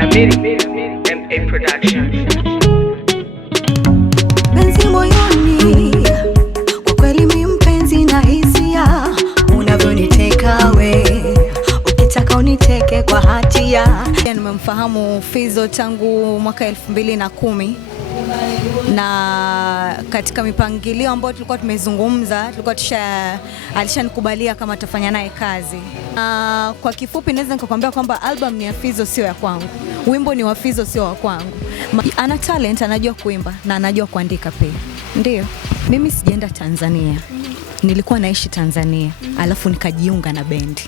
Penzi moyoni, kwa kweli mi mpenzi na hisia, unavyoniteka we, ukitaka uniteke kwa hatia. Nimemfahamu Fizzo tangu mwaka 2010 na katika mipangilio ambayo tulikuwa tumezungumza, alishanikubalia kama tafanya naye kazi. Kwa kifupi naweza nikakwambia kwamba album ni ya Fizzo, sio ya kwangu. Wimbo ni wa Fizzo, sio wa kwangu. Ana talent, anajua kuimba na anajua kuandika pia. Ndio. Mimi sijaenda Tanzania. Nilikuwa naishi Tanzania, alafu nikajiunga na bendi.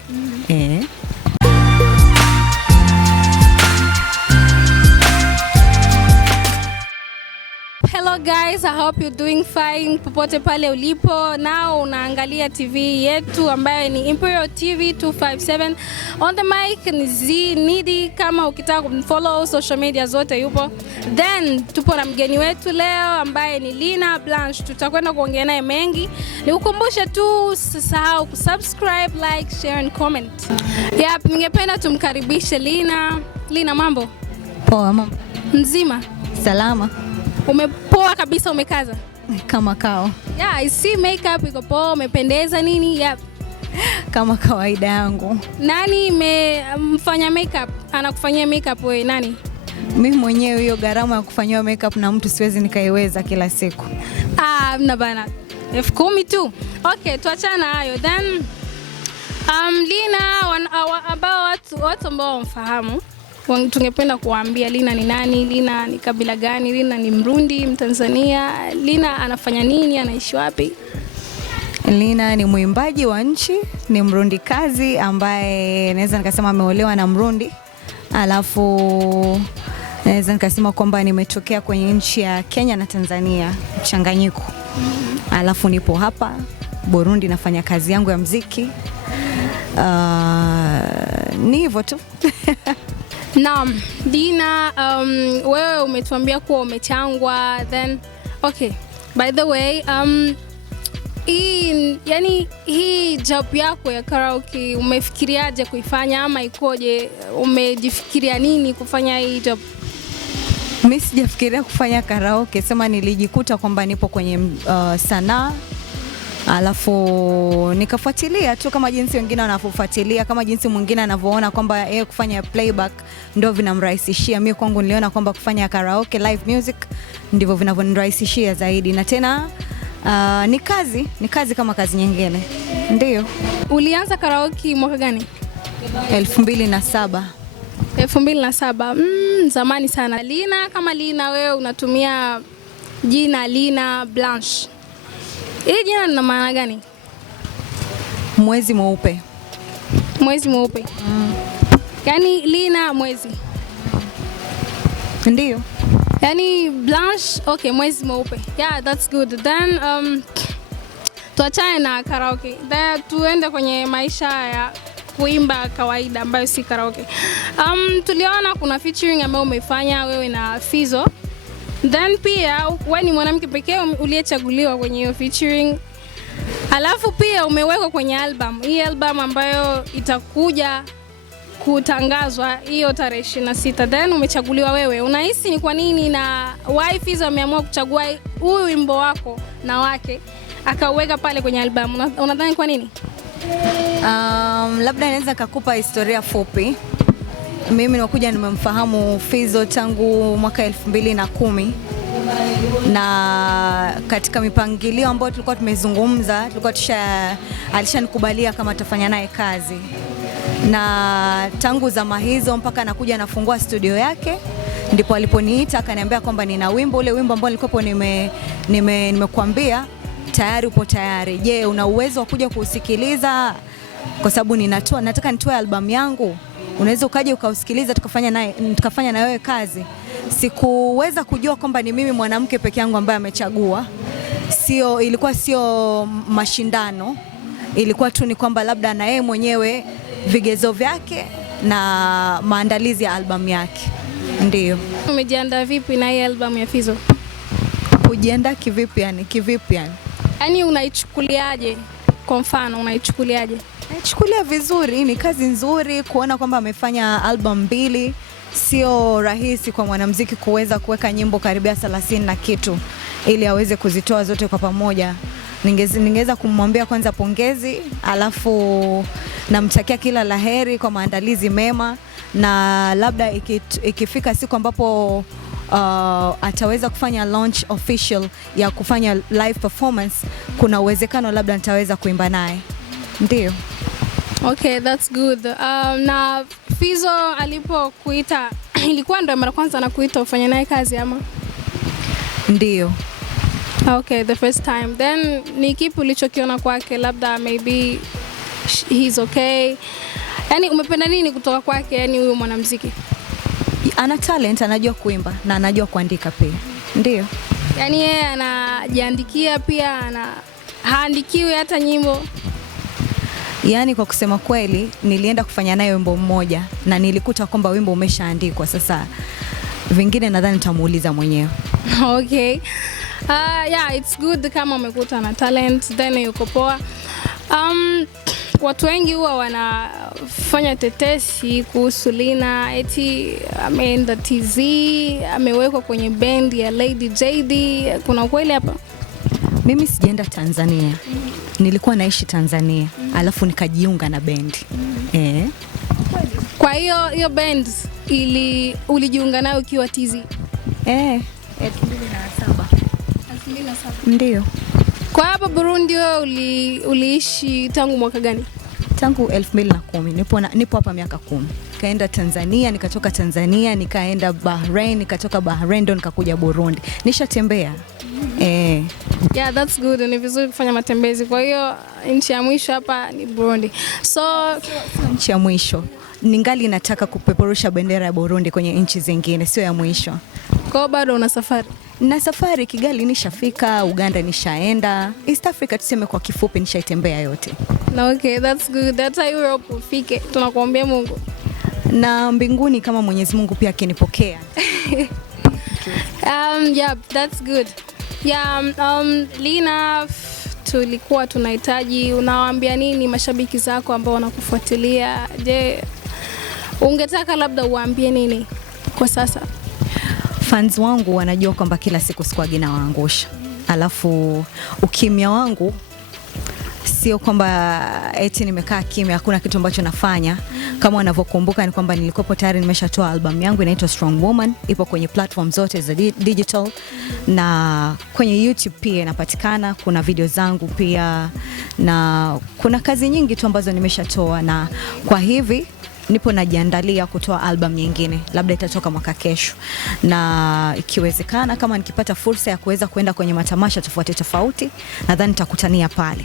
Hello guys, I hope you're doing fine popote pale ulipo. Now unaangalia TV yetu ambayo ni Imperial TV 257. On the mic ni Nidi, kama ukitaka kumfollow social media zote yupo. Then tupo na mgeni wetu leo ambaye ni Linah Blanche. Tutakwenda kuongea naye mengi. Nikukumbusha tu usisahau kusubscribe, like, share and comment. Yep, ningependa tumkaribishe Linah. Linah, mambo? Poa, mambo. Nzima? Salama. Umepoa kabisa, umekaza kama kao. Yeah, I see makeup iko poa, umependeza nini? Yep. Kama kawaida yangu. Nani mfanya makeup? Anakufanyia makeup wewe nani? Mimi mwenyewe, hiyo gharama ya kufanywa makeup na mtu siwezi nikaiweza kila siku. Mna bana. 10,000 tu. Okay, tuachana hayo. Then Linah, ambao watu ambao wamfahamu, tungependa kuambia Linah ni nani, Linah ni kabila gani, Linah ni Mrundi, Mtanzania, Linah anafanya nini, anaishi wapi? Linah ni mwimbaji wa nchi, ni mrundikaziii ambaye naweza nikasema ameolewa na Mrundi. Alafu naweza nikasema kwamba nimetokea kwenye nchi ya Kenya na Tanzania, mchanganyiko. Alafu nipo hapa Burundi nafanya kazi yangu ya muziki. Ni hivyo tu. Naam, Linah, wewe umetuambia kuwa umechangwa, then okay. By the way, hii job yako ya karaoke umefikiriaje kuifanya ama ikoje? Umejifikiria nini kufanya hii job? Mimi sijafikiria kufanya karaoke, sema nilijikuta kwamba nipo kwenye sanaa. Alafu nikafuatilia tu kama jinsi wengine wanavyofuatilia, kama jinsi mwingine anavyoona kwamba yeye kufanya playback ndio vinamrahisishia. Mimi kwangu niliona kwamba kufanya karaoke live music ndivyo vinavyonirahisishia zaidi, na tena ni kazi kama kazi nyingine. Ndio. Ulianza karaoke mwaka gani? 2007. 2007. Zamani sana. Linah, kama Linah wewe unatumia jina Linah Blanche. Hili jina lina maana gani? Mwezi mweupe. Mwezi mweupe. Yaani Linah mwezi. Ndio. Yaani Blanche, okay, mwezi mweupe. Yeah, that's good. Then tuachane na karaoke. Then tuende kwenye maisha ya kuimba kawaida ambayo si karaoke. Tuliona kuna featuring ambayo umefanya wewe na Fizzo. Then pia wewe ni mwanamke pekee uliyechaguliwa kwenye hiyo featuring. Alafu pia umewekwa kwenye album. Hii album ambayo itakuja kutangazwa hiyo tarehe 26. Then umechaguliwa wewe. Unahisi ni kwa nini na why Fizzo ameamua kuchagua huyu wimbo wako na wake akauweka pale kwenye album? Unadhani kwa nini? Labda naweza kukupa historia fupi. Mimi nimemfahamu Fizzo tangu mwaka 2010 na katika mipangilio ambayo tulikuwa tumezungumza, alishanikubalia kama tafanya naye kazi. Na tangu zama hizo mpaka nakuja nafungua studio yake, ndipo aliponiita akaniambia kwamba nina wimbo, ule wimbo ambao nilikuwa nimekuambia tayari upo tayari. Je, una uwezo wa kuja kuusikiliza? Kwa sababu nataka nitoe album yangu. Unaweza ukaje ukausikiliza tukafanya na wewe kazi. Sikuweza kujua kwamba ni mimi mwanamke peke yangu ambaye amechagua. Ilikuwa sio mashindano. Ilikuwa tu ni kwamba labda na yeye mwenyewe vigezo vyake na maandalizi ya album yake. Ndio. Umejiandaa vipi na hii album ya Fizzo? Kujiandaa kivipi yani? Yaani unaichukuliaje? Kwa mfano unaichukuliaje? Naichukulia vizuri, ni kazi nzuri kuona kwamba amefanya album 2 sio rahisi kwa mwanamuziki kuweza kuweka nyimbo karibia 30 na kitu ili aweze kuzitoa zote kwa pamoja. Ningeweza kumwambia kwanza pongezi, alafu namtakia kila laheri kwa maandalizi mema, na labda ikifika siku ambapo ataweza kufanya launch official ya kufanya live performance, kuna uwezekano labda nitaweza kuimba naye. Ndio. Okay, that's good. Na Fizzo alipokuita ilikuwa ndo mara kwanza anakuita ufanye naye kazi ama? Ndio. Okay, the first time. Then ni kipi ulichokiona kwake, labda maybe he's okay? Yaani umependa nini kutoka kwake, yani huyu mwanamuziki? Ana talent, anajua kuimba na anajua kuandika pia. Ndio. Yaani yeye anajiandikia pia, haandikiwi hata nyimbo? Yaani kwa kusema kweli, nilienda kufanya naye wimbo mmoja na nilikuta kwamba wimbo umeshaandikwa. Sasa vingine nadhani nitamuuliza mwenyewe. Okay. Yeah, it's good kama umekuta na talent, then yuko poa. Watu wengi huwa wanafanya tetesi kuhusu Linah, eti ameenda TZ, amewekwa kwenye band ya Lady JD. Kuna ukweli hapa? Mimi sijaenda Tanzania. Nilikuwa naishi Tanzania, alafu nikajiunga na band. Kwa hiyo band ulijiunga nayo ukiwa TZ? 2007. Ndio. Kwa hapa Burundi wewe uliishi tangu mwaka gani? Tangu 2010. Nipo hapa miaka 10. Nikaenda Tanzania, nikatoka Tanzania, nikaenda Bahrain, nikatoka Bahrain ndo nikakuja Burundi. Nishatembea. Yeah, that's good. Ni vizuri kufanya matembezi. Kwa hiyo nchi ya mwisho hapa ni Burundi. So nchi ya mwisho. Ningali nataka kupeperusha bendera ya Burundi kwenye nchi zingine, sio ya mwisho. Kwa bado una safari? Na safari, Kigali nishafika, Uganda nishaenda, East Africa tuseme kwa kifupi nishaitembea yote. Okay, that's good. That's how Europe ufike. Tunakuombea Mungu. Na mbinguni kama Mwenyezi Mungu pia akinipokea. Yeah, that's good. Yeah, Linah, tulikuwa tunahitaji, unawaambia nini mashabiki zako ambao wanakufuatilia? Je, ungetaka labda uwaambie nini kwa sasa? Fans wangu wanajua kwamba kila siku sikuagi na waangusha. Alafu ukimya wangu sio kwamba eti nimekaa kimya, hakuna kitu ambacho nafanya. Kama wanavyokumbuka ni kwamba nilikopo tayari nimeshatoa album yangu inaitwa Strong Woman, ipo kwenye platform zote za digital na kwenye YouTube pia inapatikana. Kuna video zangu pia na kuna kazi nyingi tu ambazo nimeshatoa, na kwa hivi nipo najiandalia kutoa album nyingine, labda itatoka mwaka kesho. Na ikiwezekana kama nikipata fursa ya kuweza kwenda kwenye matamasha tofauti, nadhani nitakutania pale.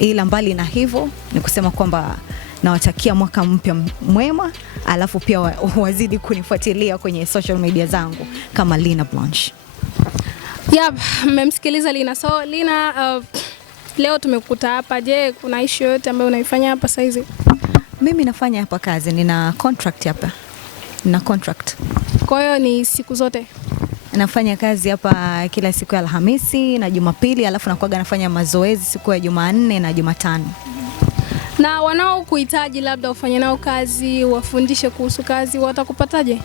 Ila mbali na hivyo ni kusema kwamba nawatakia mwaka mpya mwema, alafu pia wazidi kunifuatilia kwenye social media zangu kama Linah Blanche. Yeah, mmemsikiliza Linah. So Linah, leo tumekukuta hapa. Je, kuna issue yote ambayo unaifanya hapa sasa hizi? Mimi nafanya hapa kazi, nina contract hapa. Nina contract. Kwa hiyo ni siku zote? Nafanya kazi hapa kila siku ya Alhamisi na Jumapili, alafu nakuaga nafanya mazoezi siku ya Jumanne na Jumatano. Na wanao kuhitaji labda ufanye nao kazi, wafundishe kuhusu kazi, watakupataje?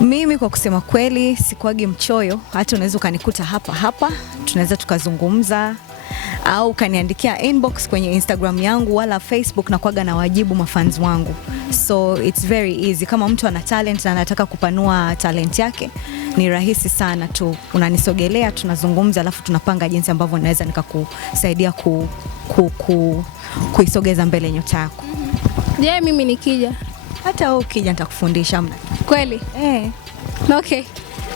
Mimi kwa kusema kweli sikuagi mchoyo, hata unaweza ukanikuta hapa, tunaweza tukazungumza, au kaniandikia inbox kwenye Instagram yangu wala Facebook, na kuaga na wajibu mafans wangu. So it's very easy. Kama mtu ana talent na anataka kupanua talent yake, ni rahisi sana tu. Unanisogelea, tunazungumza, alafu tunapanga jinsi ambavyo naweza nikakusaidia kuisogeza mbele nyota yako. Je, mimi nikija? Hata wewe ukija nitakufundisha mna. Kweli? Okay.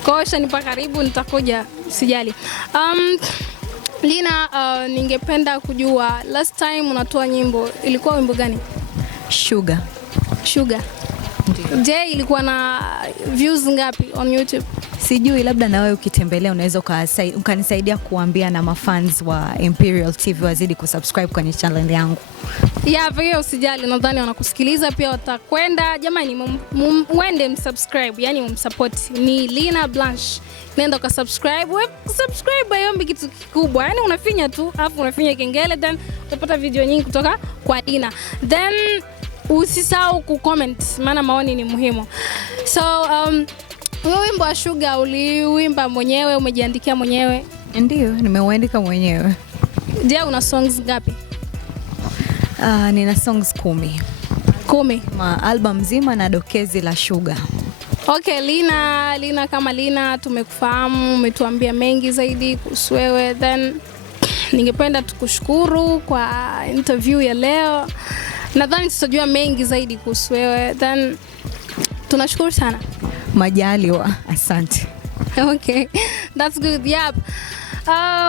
Kwa hiyo nipa karibu, nitakuja, sijali. Linah, ningependa kujua last time unatoa nyimbo ilikuwa wimbo gani? Sugar. Je, ilikuwa na views ngapi on YouTube? Sijui, labda na wewe ukitembelea unaweza ukanisaidia kuambia na mafans wa Imperial TV wazidi kusubscribe kwenye channel yangu. Yeah, vile usijali, nadhani wanakusikiliza pia watakwenda. Jamani, muende msubscribe, yani mumsupport. Ni Linah Blanche. Nenda ka subscribe. Subscribe hayombi kitu kikubwa. Yani unafinya tu, alafu unafinya kengele, then utapata video nyingi kutoka kwa Linah. Then usisahau kucomment, maana maoni ni muhimu. So huo wimbo wa Sugar uliuimba mwenyewe, umejiandikia mwenyewe? Ndio, nimeuandika mwenyewe. Je, una songs ngapi? Nina songs 10. 10? Album nzima na dokezi la Sugar. Okay, Linah kama Linah tumekufahamu, umetuambia mengi zaidi kuhusu wewe. Then ningependa tukushukuru kwa interview ya leo. Nadhani tutajua mengi zaidi kuhusu wewe. Then tunashukuru sana. Majaliwa, asante. Okay, that's good. Yep.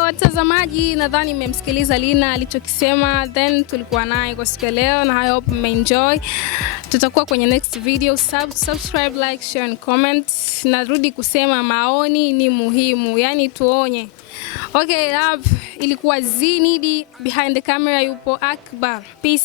Watazamaji, nadhani mmemsikiliza Linah alichokisema, then tulikuwa naye kwa siku ya leo, na I hope mmeenjoy. Tutakuwa kwenye next video. Subscribe, like, share and comment. Narudi kusema maoni ni muhimu, yani tuonye. Okay, ilikuwa Zinidi, behind the camera yupo Akbar. Peace.